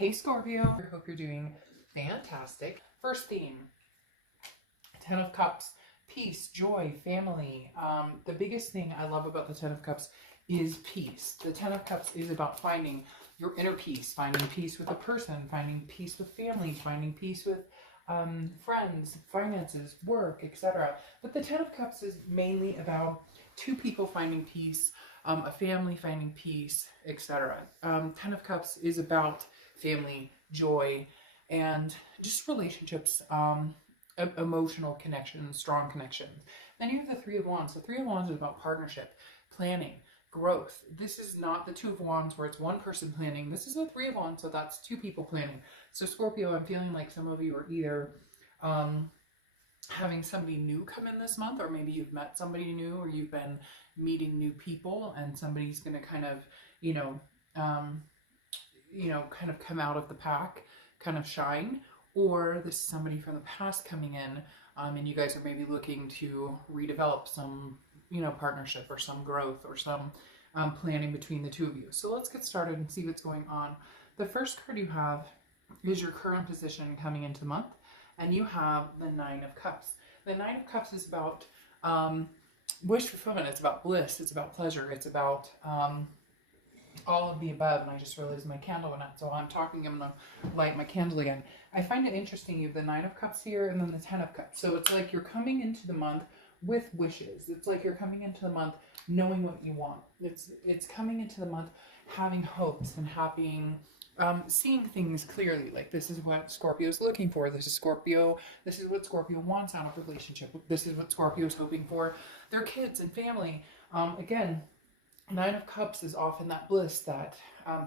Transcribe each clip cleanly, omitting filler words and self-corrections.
Hey Scorpio, I hope you're doing fantastic. First theme, 10 of Cups, peace, joy, family. The biggest thing I love about the 10 of Cups is peace. The 10 of Cups is about finding your inner peace, finding peace with a person, finding peace with family, finding peace with friends, finances, work, etc. But the 10 of Cups is mainly about two people finding peace, a family finding peace, etc. 10 of Cups is about family, joy, and just relationships, emotional connections, strong connections. Then you have the Three of Wands. The Three of Wands is about partnership, planning, growth. This is not the Two of Wands where it's one person planning. This is the Three of Wands, so that's two people planning. So Scorpio, I'm feeling like some of you are either having somebody new come in this month, or maybe you've met somebody new, or you've been meeting new people, and somebody's going to kind of, kind of come out of the pack, kind of shine. Or this is somebody from the past coming in, and you guys are maybe looking to redevelop some, partnership or some growth or some planning between the two of you. So let's get started and see what's going on. The first card you have is your current position coming into the month, and you have the Nine of Cups. The Nine of Cups is about wish fulfillment. It's about bliss. It's about pleasure. It's about all of the above. And I just realized my candle went out, so I'm going to light my candle again. I find it interesting. You have the Nine of Cups here and then the 10 of Cups. So it's like you're coming into the month with wishes. It's like you're coming into the month knowing what you want. It's coming into the month having hopes and having seeing things clearly. Like, this is what Scorpio is looking for. This is what Scorpio wants out of a relationship. This is what Scorpio is hoping for their kids and family. Again, Nine of Cups is often that bliss, that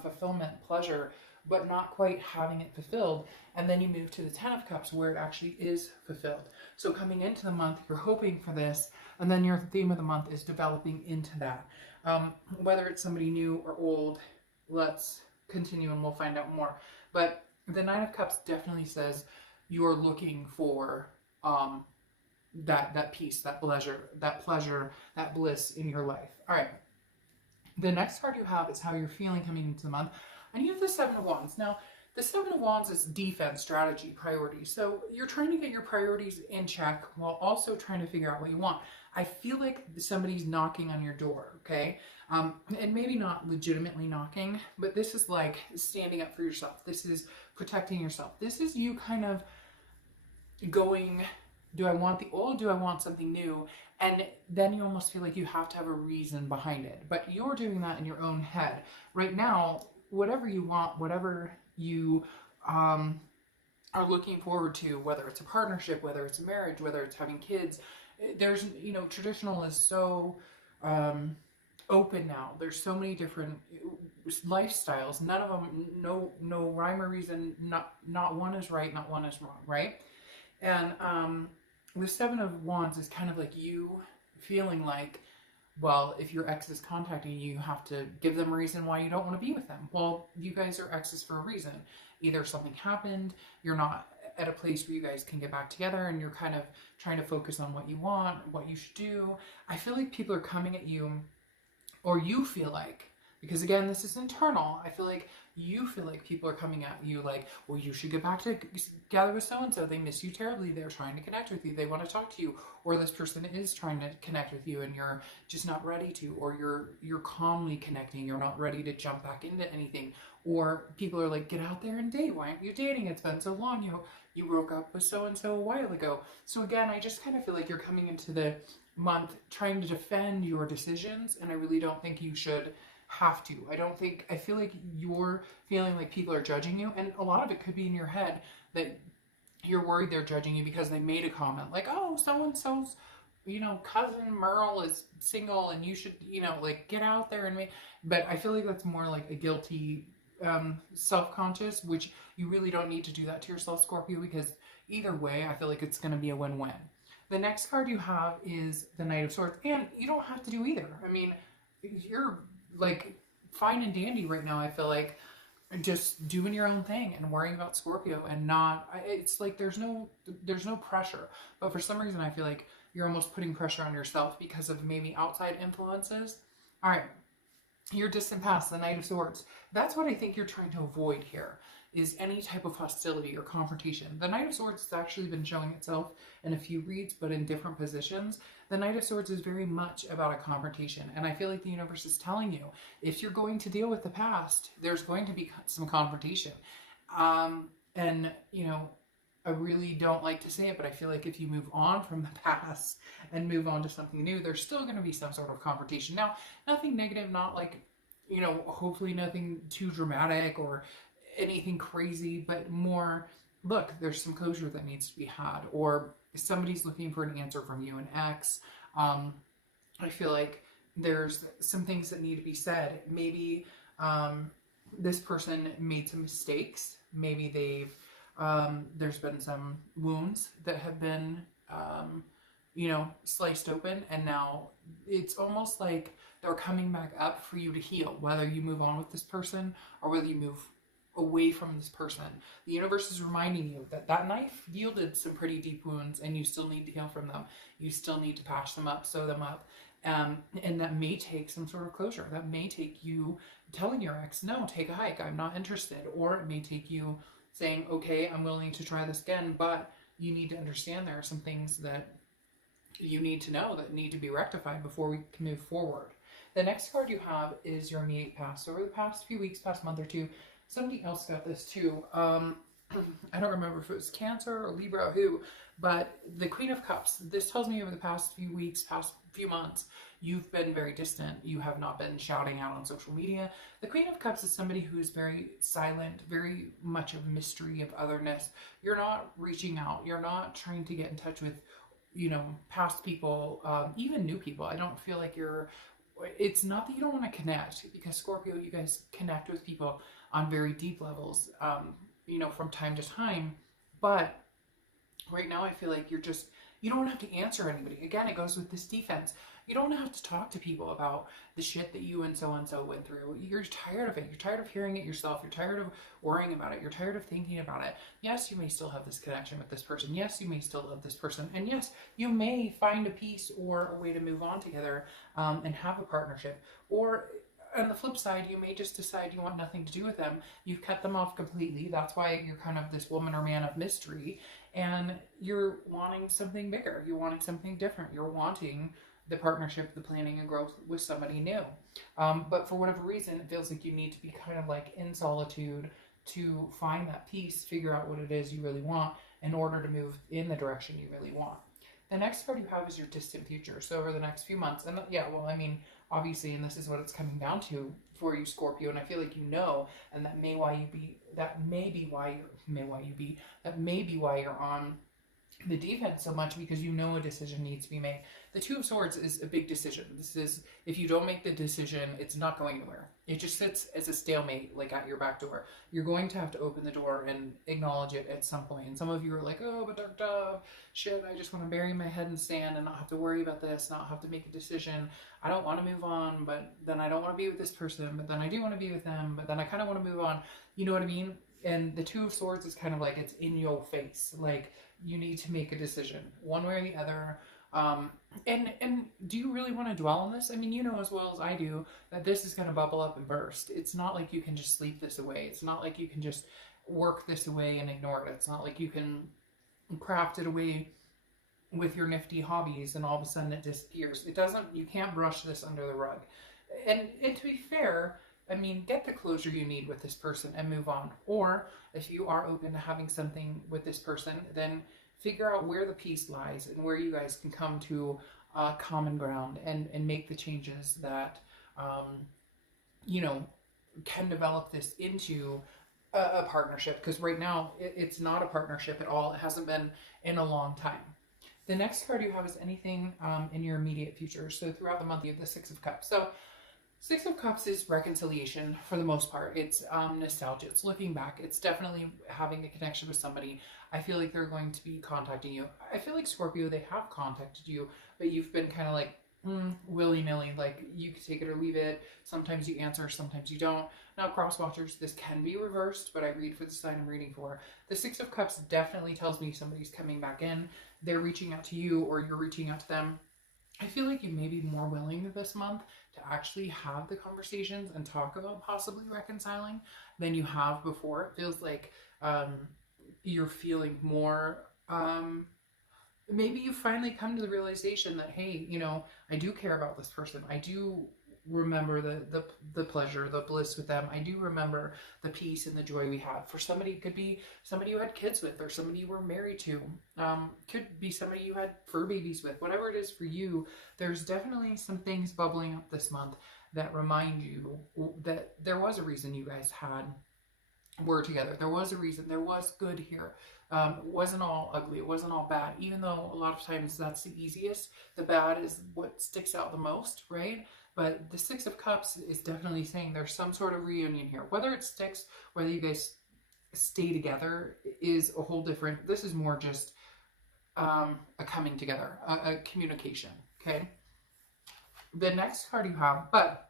fulfillment, pleasure, but not quite having it fulfilled. And then you move to the 10 of Cups where it actually is fulfilled. So coming into the month, you're hoping for this, and then your theme of the month is developing into that. Whether it's somebody new or old, let's continue and we'll find out more. But the Nine of Cups definitely says you're looking for that peace, that pleasure, that bliss in your life. All right. The next card you have is how you're feeling coming into the month. And you have the Seven of Wands. Now, the Seven of Wands is defense, strategy, priorities. So you're trying to get your priorities in check while also trying to figure out what you want. I feel like somebody's knocking on your door, okay? And maybe not legitimately knocking, but this is like standing up for yourself. This is protecting yourself. This is you kind of going, do I want the old? Do I want something new? And then you almost feel like you have to have a reason behind it. But you're doing that in your own head. Right now, whatever you want, whatever you are looking forward to, whether it's a partnership, whether it's a marriage, whether it's having kids, there's, traditional is so open now. There's so many different lifestyles. None of them, no rhyme or reason. Not one is right, not one is wrong, right? And the Seven of Wands is kind of like you feeling like, well, if your ex is contacting you, you have to give them a reason why you don't want to be with them. Well, you guys are exes for a reason. Either something happened, you're not at a place where you guys can get back together, and you're kind of trying to focus on what you want, what you should do. I feel like people are coming at you, or you feel like, because again, this is internal, I feel like you feel like people are coming at you like, well, you should get back together with so-and-so. They miss you terribly. They're trying to connect with you. They want to talk to you. Or this person is trying to connect with you and you're just not ready to. Or you're calmly connecting. You're not ready to jump back into anything. Or people are like, get out there and date. Why aren't you dating? It's been so long. You broke up with so-and-so a while ago. So again, I just kind of feel like you're coming into the month trying to defend your decisions. And I really don't think you should have to. I feel like you're feeling like people are judging you, and a lot of it could be in your head that you're worried they're judging you because they made a comment like, oh, so-and-so's, cousin Merle is single and you should, like, get out there and but I feel like that's more like a guilty, self-conscious, which you really don't need to do that to yourself, Scorpio, because either way, I feel like it's going to be a win-win. The next card you have is the Knight of Swords, and you don't have to do either. I mean, you're like fine and dandy right now. I feel like just doing your own thing and worrying about Scorpio and it's like there's no pressure, but for some reason I feel like you're almost putting pressure on yourself because of maybe outside influences. All right, Your distant past, the Knight of Swords. That's what I think you're trying to avoid here, is any type of hostility or confrontation. The Knight of Swords has actually been showing itself in a few reads, but in different positions. The Knight of Swords is very much about a confrontation. And I feel like the universe is telling you, if you're going to deal with the past, there's going to be some confrontation. And, you know, I really don't like to say it, but I feel like if you move on from the past and move on to something new, there's still going to be some sort of confrontation. Now, nothing negative, not like, you know, hopefully nothing too dramatic or anything crazy, but more, look, there's some closure that needs to be had, or somebody's looking for an answer from you, an ex. I feel like there's some things that need to be said. Maybe this person made some mistakes. Maybe they've there's been some wounds that have been, you know, sliced open, and now it's almost like they're coming back up for you to heal, whether you move on with this person or whether you move away from this person. The universe is reminding you that that knife yielded some pretty deep wounds, and you still need to heal from them. You still need to patch them up, sew them up. And that may take some sort of closure. That may take you telling your ex, no, take a hike, I'm not interested. Or it may take you saying, okay, I'm willing to try this again, but you need to understand there are some things that you need to know that need to be rectified before we can move forward. The next card you have is your immediate past. So over the past few weeks, past month or two, somebody else got this too. I don't remember if it was Cancer or Libra or who, but the Queen of Cups. This tells me over the past few weeks, past few months, you've been very distant. You have not been shouting out on social media. The Queen of Cups is somebody who is very silent, very much of mystery, of otherness. You're not reaching out. You're not trying to get in touch with, you know, past people, even new people. I don't feel like you're, it's not that you don't want to connect, because Scorpio, you guys connect with people on very deep levels, you know, from time to time. But right now I feel like you don't have to answer anybody. Again, it goes with this defense. You don't have to talk to people about the shit that you and so went through. You're tired of it. You're tired of hearing it yourself. You're tired of worrying about it. You're tired of thinking about it. Yes, you may still have this connection with this person. Yes, you may still love this person. And yes, you may find a peace or a way to move on together, and have a partnership. Or on the flip side, you may just decide you want nothing to do with them. You've cut them off completely. That's why you're kind of this woman or man of mystery, and you're wanting something bigger. You're wanting something different. You're wanting the partnership, the planning and growth with somebody new. But for whatever reason, it feels like you need to be kind of like in solitude to find that peace, figure out what it is you really want in order to move in the direction you really want. The next card you have is your distant future. So over the next few months, and yeah, well, I mean, obviously, and this is what it's coming down to for you, Scorpio, and I feel like you know, and that may be why you're on the defense so much, because you know a decision needs to be made. The Two of Swords is a big decision. This is, if you don't make the decision, it's not going anywhere. It just sits as a stalemate, like at your back door. You're going to have to open the door and acknowledge it at some point. And some of you are like, oh, but Dark Dove, shit, I just want to bury my head in sand and not have to worry about this, not have to make a decision. I don't want to move on, but then I don't want to be with this person, but then I do want to be with them, but then I kind of want to move on. You know what I mean? And the Two of Swords is kind of like, it's in your face. Like, you need to make a decision, one way or the other. And do you really want to dwell on this? I mean, you know as well as I do that this is going to bubble up and burst. It's not like you can just sleep this away. It's not like you can just work this away and ignore it. It's not like you can craft it away with your nifty hobbies and all of a sudden it disappears. It doesn't, you can't brush this under the rug. And to be fair, I mean, get the closure you need with this person and move on. Or if you are open to having something with this person, then figure out where the peace lies and where you guys can come to common ground and make the changes that, you know, can develop this into a partnership. Because right now, it's not a partnership at all. It hasn't been in a long time. The next card you have is anything in your immediate future. So throughout the month, you have the Six of Cups. So Six of Cups is reconciliation for the most part. It's nostalgia. It's looking back. It's definitely having a connection with somebody. I feel like they're going to be contacting you. I feel like Scorpio, they have contacted you, but you've been kind of like willy-nilly. Like, you can take it or leave it. Sometimes you answer, sometimes you don't. Now, cross watchers, this can be reversed, but I read for the sign I'm reading for. The Six of Cups definitely tells me somebody's coming back in. They're reaching out to you or you're reaching out to them. I feel like you may be more willing this month to actually have the conversations and talk about possibly reconciling than you have before. It feels like you're feeling more, maybe you finally come to the realization that, hey, you know, I do care about this person. I do remember the pleasure, the bliss with them. I do remember the peace and the joy we had. For somebody, it could be somebody you had kids with, or somebody you were married to. Could be somebody you had fur babies with. Whatever it is for you, there's definitely some things bubbling up this month that remind you that there was a reason you guys were together. There was a reason. There was good here. It wasn't all ugly. It wasn't all bad. Even though a lot of times that's the easiest. The bad is what sticks out the most, right? But the Six of Cups is definitely saying there's some sort of reunion here. Whether it sticks, whether you guys stay together is a whole different, this is more just a coming together, a communication, okay? The next card you have, but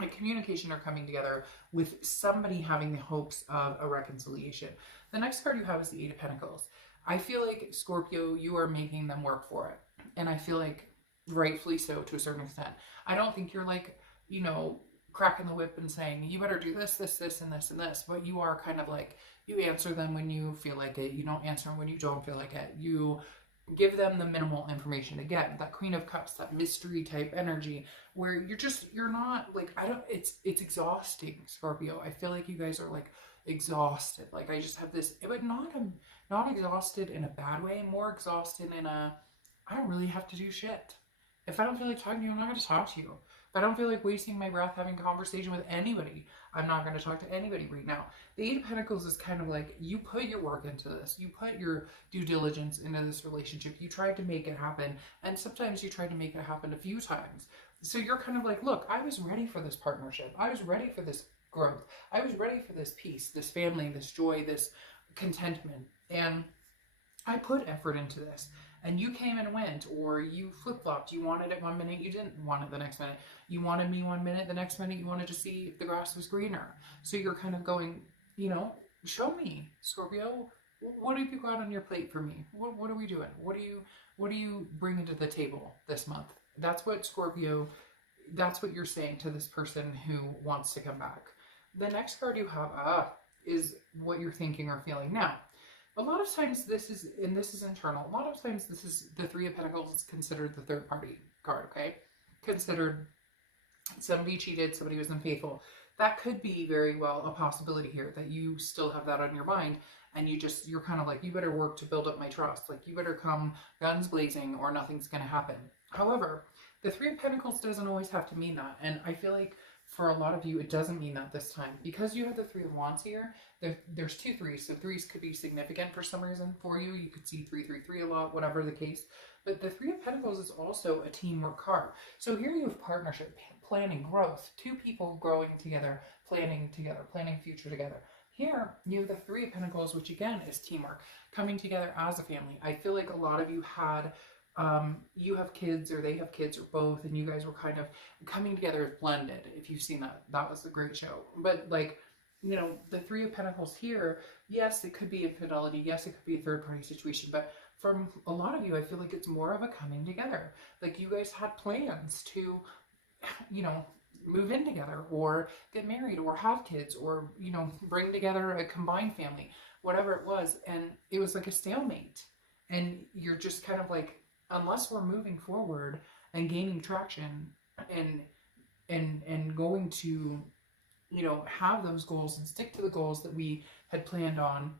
a communication or coming together with somebody having the hopes of a reconciliation. The next card you have is the Eight of Pentacles. I feel like, Scorpio, you are making them work for it. And I feel like rightfully so to a certain extent. I don't think you're like, you know, cracking the whip and saying, you better do this, this, this, and this, and this. But you are kind of like, you answer them when you feel like it. You don't answer them when you don't feel like it. You give them the minimal information. Again, that Queen of Cups, that mystery type energy where you're not like, it's exhausting, Scorpio. I feel like you guys are like exhausted. Like I just have this, but not exhausted in a bad way, more exhausted in a, I don't really have to do shit. If I don't feel like talking to you, I'm not going to talk to you. If I don't feel like wasting my breath having a conversation with anybody, I'm not going to talk to anybody right now. The Eight of Pentacles is kind of like, you put your work into this. You put your due diligence into this relationship. You tried to make it happen. And sometimes you tried to make it happen a few times. So you're kind of like, look, I was ready for this partnership. I was ready for this growth. I was ready for this peace, this family, this joy, this contentment. And I put effort into this. And you came and went, or you flip-flopped. You wanted it one minute, you didn't want it the next minute. You wanted me one minute, the next minute you wanted to see if the grass was greener. So you're kind of going, you know, show me, Scorpio, what have you got on your plate for me? What are we doing? What do you bring to the table this month? That's what Scorpio, that's what you're saying to this person who wants to come back. The next card you have is what you're thinking or feeling now. A lot of times this is internal. A lot of times this is the Three of Pentacles is considered the third party card, okay? Considered somebody cheated, somebody was unfaithful. That could be very well a possibility here, that you still have that on your mind and you're kind of like, you better work to build up my trust. Like you better come guns blazing or nothing's going to happen. However, the Three of Pentacles doesn't always have to mean that. And I feel like for a lot of you, it doesn't mean that this time. Because you have the Three of Wands here, there's two threes. So threes could be significant for some reason for you. You could see 333 a lot, whatever the case. But the Three of Pentacles is also a teamwork card. So here you have partnership, planning, growth. Two people growing together, planning future together. Here, you have the Three of Pentacles, which again is teamwork, coming together as a family. I feel like a lot of you had you have kids or they have kids or both, and you guys were kind of coming together as blended. If you've seen that, that was a great show. But like, you know, the Three of Pentacles here, yes, it could be infidelity. Yes, it could be a third party situation. But from a lot of you, I feel like it's more of a coming together. Like you guys had plans to, you know, move in together or get married or have kids or, you know, bring together a combined family, whatever it was. And it was like a stalemate. And you're just kind of like, unless we're moving forward and gaining traction and going to, you know, have those goals and stick to the goals that we had planned on,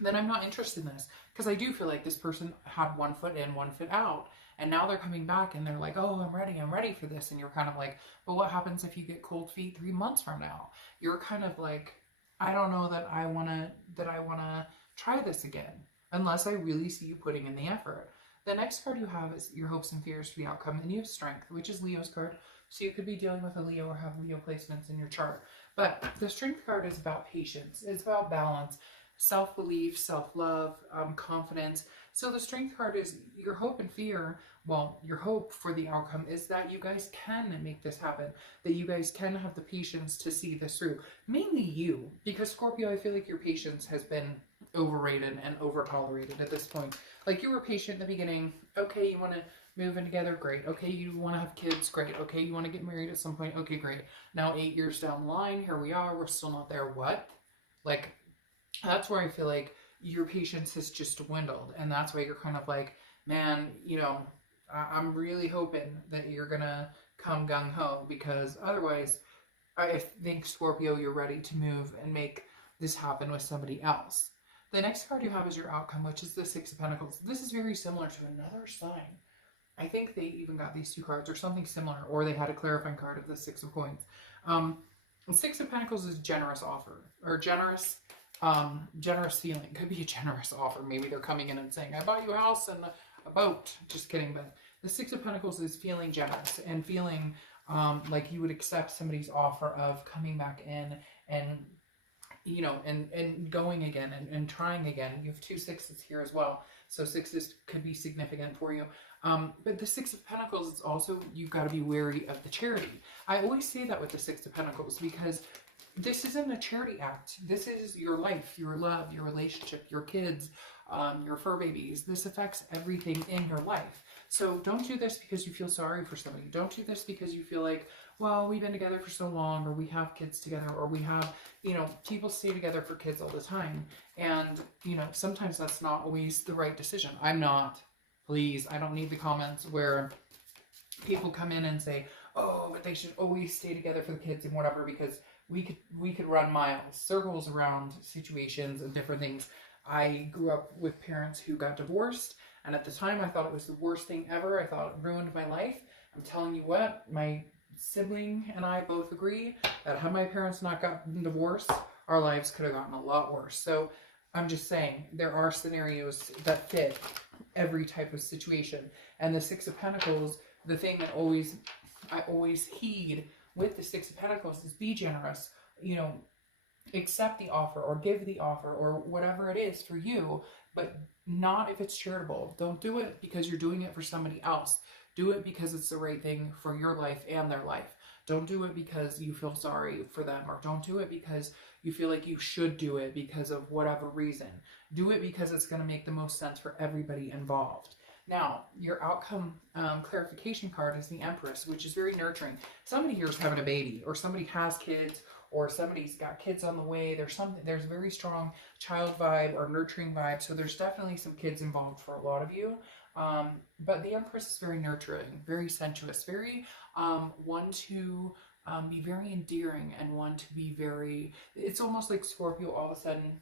then I'm not interested in this. Because I do feel like this person had one foot in, one foot out. And now they're coming back and they're like, oh, I'm ready for this. And you're kind of like, but what happens if you get cold feet 3 months from now? You're kind of like, I don't know that I wanna try this again, unless I really see you putting in the effort. The next card you have is your hopes and fears for the outcome, and you have Strength, which is Leo's card. So you could be dealing with a Leo or have Leo placements in your chart. But the Strength card is about patience. It's about balance, self-belief, self-love, confidence. So the Strength card is your hope and fear. Well, your hope for the outcome is that you guys can make this happen, that you guys can have the patience to see this through. Mainly you, because Scorpio, I feel like your patience has been overrated and over-tolerated at this point. Like you were patient in the beginning. Okay, you want to move in together, great. Okay, you want to have kids, great. Okay, you want to get married at some point, okay, great. Now 8 years down the line, here we are, we're still not there. What? Like, that's where I feel like your patience has just dwindled, and that's why you're kind of like, man, you know, I'm really hoping that you're gonna come gung-ho, because otherwise I think, Scorpio, you're ready to move and make this happen with somebody else. The next card you have is your outcome, which is the Six of Pentacles. This is very similar to another sign. I think they even got these two cards or something similar, or they had a clarifying card of the Six of Coins. The Six of Pentacles is generous offer, or generous feeling. Could be a generous offer. Maybe they're coming in and saying, I bought you a house and a boat. Just kidding. But the Six of Pentacles is feeling generous and feeling like you would accept somebody's offer of coming back in and, you know, and going again and trying again. You have two sixes here as well. So sixes could be significant for you. But the Six of Pentacles is also, you've got to be wary of the charity. I always say that with the Six of Pentacles, because this isn't a charity act. This is your life, your love, your relationship, your kids, your fur babies. This affects everything in your life. So don't do this because you feel sorry for somebody. Don't do this because you feel like, well, we've been together for so long, or we have kids together, or we have, you know, people stay together for kids all the time. And, you know, sometimes that's not always the right decision. I'm not. Please, I don't need the comments where people come in and say, oh, but they should always stay together for the kids and whatever, because we could run miles, circles around situations and different things. I grew up with parents who got divorced, and at the time I thought it was the worst thing ever. I thought it ruined my life. I'm telling you what, my sibling and I both agree that had my parents not gotten divorced, our lives could have gotten a lot worse. So I'm just saying, there are scenarios that fit every type of situation. And the Six of Pentacles, the thing that I always heed with the Six of Pentacles is be generous. You know, accept the offer or give the offer or whatever it is for you, but not if it's charitable. Don't do it because you're doing it for somebody else. Do it because it's the right thing for your life and their life. Don't do it because you feel sorry for them, or don't do it because you feel like you should do it because of whatever reason. Do it because it's going to make the most sense for everybody involved. Now, your outcome clarification card is the Empress, which is very nurturing. Somebody here is having a baby, or somebody has kids, or somebody's got kids on the way. There's a very strong child vibe or nurturing vibe. So there's definitely some kids involved for a lot of you. But the Empress is very nurturing, very sensuous, very one to be very endearing, and one to be very, it's almost like Scorpio all of a sudden,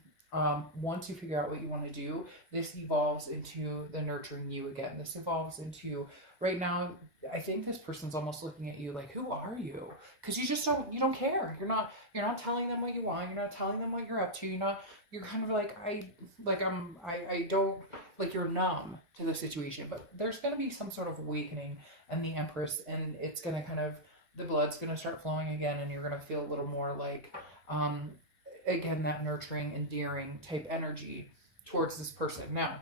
once you figure out what you want to do, this evolves into the nurturing you again. This evolves into, right now, I think this person's almost looking at you like, who are you? Because you don't care. You're not telling them what you want. You're not telling them what you're up to. You're kind of like, I don't, like, you're numb to the situation. But there's going to be some sort of awakening in the Empress, and it's going to kind of, the blood's going to start flowing again, and you're going to feel a little more like, again, that nurturing, endearing type energy towards this person. Now,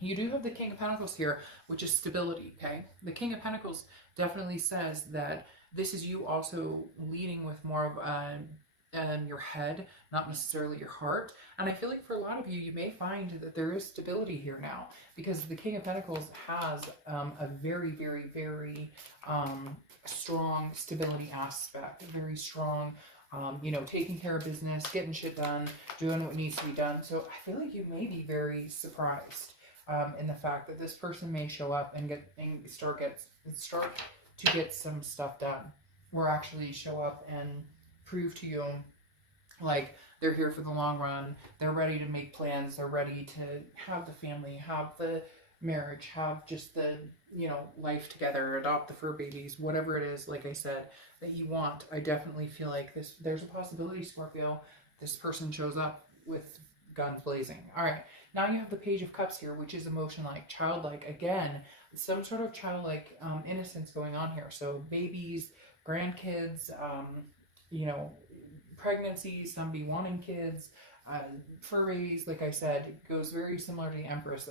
you do have the King of Pentacles here, which is stability, okay? The King of Pentacles definitely says that this is you also leading with more of your head, not necessarily your heart. And I feel like for a lot of you, you may find that there is stability here now, because the King of Pentacles has a very, very, very strong stability aspect, very strong, you know, taking care of business, getting shit done, doing what needs to be done. So I feel like you may be very surprised in the fact that this person may show up and start to get some stuff done, or actually show up and prove to you like they're here for the long run. They're ready to make plans. They're ready to have the family, have the marriage, have just the, you know, life together, adopt the fur babies, whatever it is, like I said, that you want. I definitely feel like there's a possibility, Scorpio, this person shows up with guns blazing. All right, now you have the Page of Cups here, which is emotion-like, childlike. Again, some sort of childlike innocence going on here. So babies, grandkids, you know, pregnancies, somebody wanting kids, furries, like I said, it goes very similar to the Empress,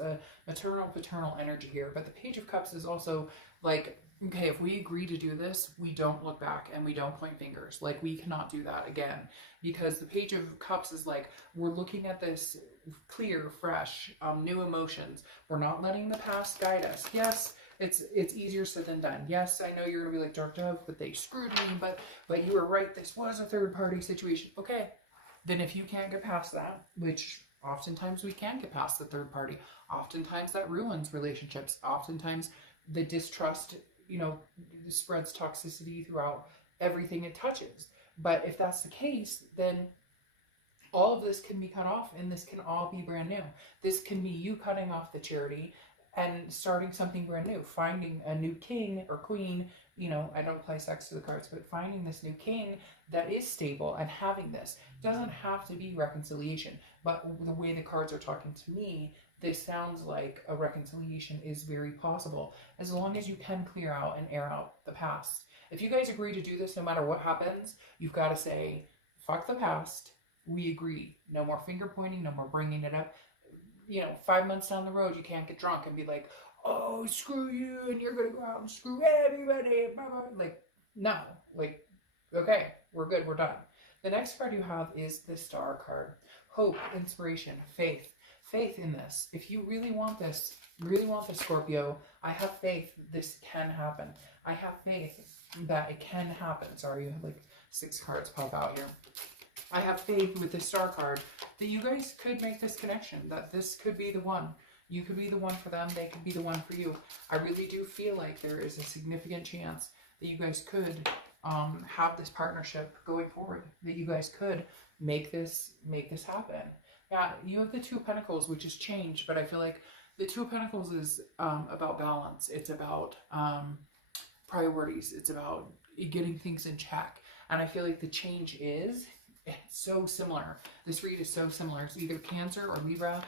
maternal, paternal energy here. But the Page of Cups is also like, okay, if we agree to do this, we don't look back and we don't point fingers. Like, we cannot do that again, because the Page of Cups is like, we're looking at this clear, fresh, new emotions. We're not letting the past guide us. Yes, it's easier said than done. Yes, I know you're gonna be like, Dark Dove, but they screwed me, but you were right, this was a third party situation. Okay, then if you can't get past that, which oftentimes we can get past the third party, oftentimes that ruins relationships, oftentimes the distrust, you know, spreads toxicity throughout everything it touches. But if that's the case, then all of this can be cut off and this can all be brand new. This can be you cutting off the charity and starting something brand new, finding a new king or queen. You know, I don't apply sex to the cards, but finding this new king that is stable and having this doesn't have to be reconciliation. But the way the cards are talking to me, this sounds like a reconciliation is very possible as long as you can clear out and air out the past. If you guys agree to do this, no matter what happens, you've got to say, fuck the past. We agree. No more finger pointing, no more bringing it up. You know, 5 months down the road, you can't get drunk and be like, oh, screw you, and you're going to go out and screw everybody. Blah, blah. Like, no. Like, okay, we're good, we're done. The next card you have is the Star card. Hope, inspiration, faith. Faith in this. If you really want this, Scorpio, I have faith this can happen. I have faith that it can happen. Sorry, you have like 6 cards pop out here. I have faith with the Star card that you guys could make this connection, that this could be the one. You could be the one for them, they could be the one for you. I really do feel like there is a significant chance that you guys could have this partnership going forward, that you guys could make this happen. Yeah, you have the Two of Pentacles, which is change, but I feel like the Two of Pentacles is about balance. It's about priorities. It's about getting things in check. And I feel like the change is, it's so similar. This read is so similar. It's either Cancer or Libra.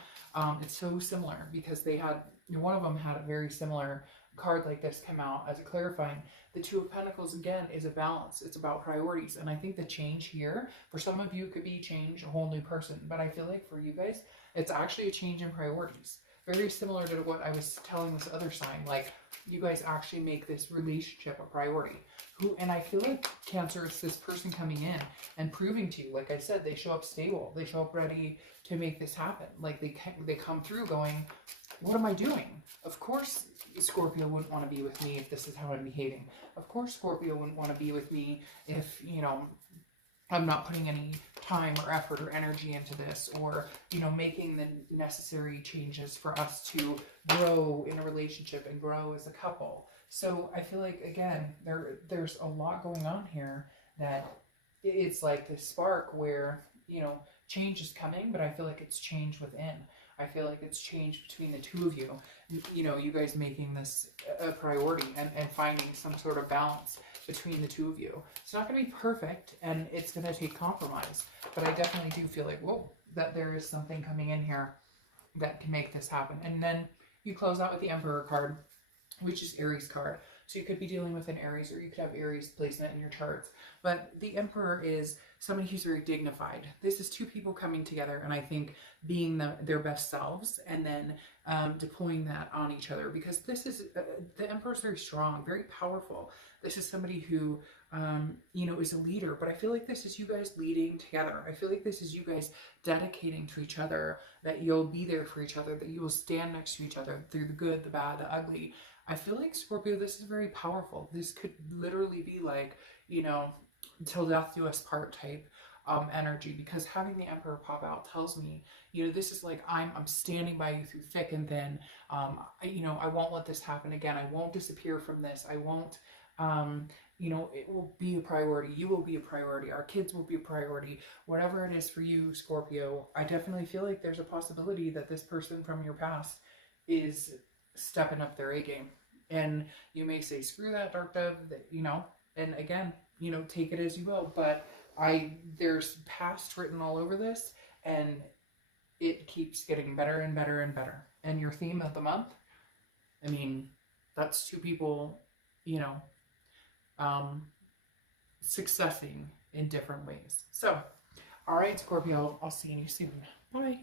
It's so similar because they had, one of them had a very similar card like this come out as a clarifying. The Two of Pentacles, again, is a balance. It's about priorities. And I think the change here, for some of you, could be change, a whole new person. But I feel like for you guys, it's actually a change in priorities. Very similar to what I was telling this other sign. Like, you guys actually make this relationship a priority. And I feel like Cancer is this person coming in and proving to you, like I said, they show up stable. They show up ready to make this happen. Like, they come through going, what am I doing? Of course, Scorpio wouldn't want to be with me if this is how I'm behaving. Of course, Scorpio wouldn't want to be with me if, you know, I'm not putting any time or effort or energy into this, or, you know, making the necessary changes for us to grow in a relationship and grow as a couple. So I feel like, again, there's a lot going on here that it's like this spark where, you know, change is coming, but I feel like it's change within. I feel like it's change between the two of you. You know, you guys making this a priority and finding some sort of balance between the two of you. It's not going to be perfect and it's going to take compromise, but I definitely do feel like, whoa, that there is something coming in here that can make this happen. And then you close out with the Emperor card, which is Aries card. So you could be dealing with an Aries, or you could have Aries placement in your charts. But the Emperor is somebody who's very dignified. This is two people coming together, and I think being their best selves, and then deploying that on each other. Because this is, the Emperor is very strong, very powerful. This is somebody who, you know, is a leader. But I feel like this is you guys leading together. I feel like this is you guys dedicating to each other, that you'll be there for each other, that you will stand next to each other through the good, the bad, the ugly. I feel like, Scorpio, this is very powerful. This could literally be like, you know, till death do us part type energy, because having the Emperor pop out tells me, you know, this is like, I'm standing by you through thick and thin. You know, I won't let this happen again. I won't disappear from this. I won't, you know, it will be a priority. You will be a priority. Our kids will be a priority. Whatever it is for you, Scorpio, I definitely feel like there's a possibility that this person from your past is stepping up their A game. And you may say, screw that, Dark Dove, that, you know, and again, you know, take it as you will, but there's past written all over this, and it keeps getting better and better and better. And your theme of the month, I mean, that's two people, you know, successing in different ways. So, all right, Scorpio, I'll see you soon. Bye.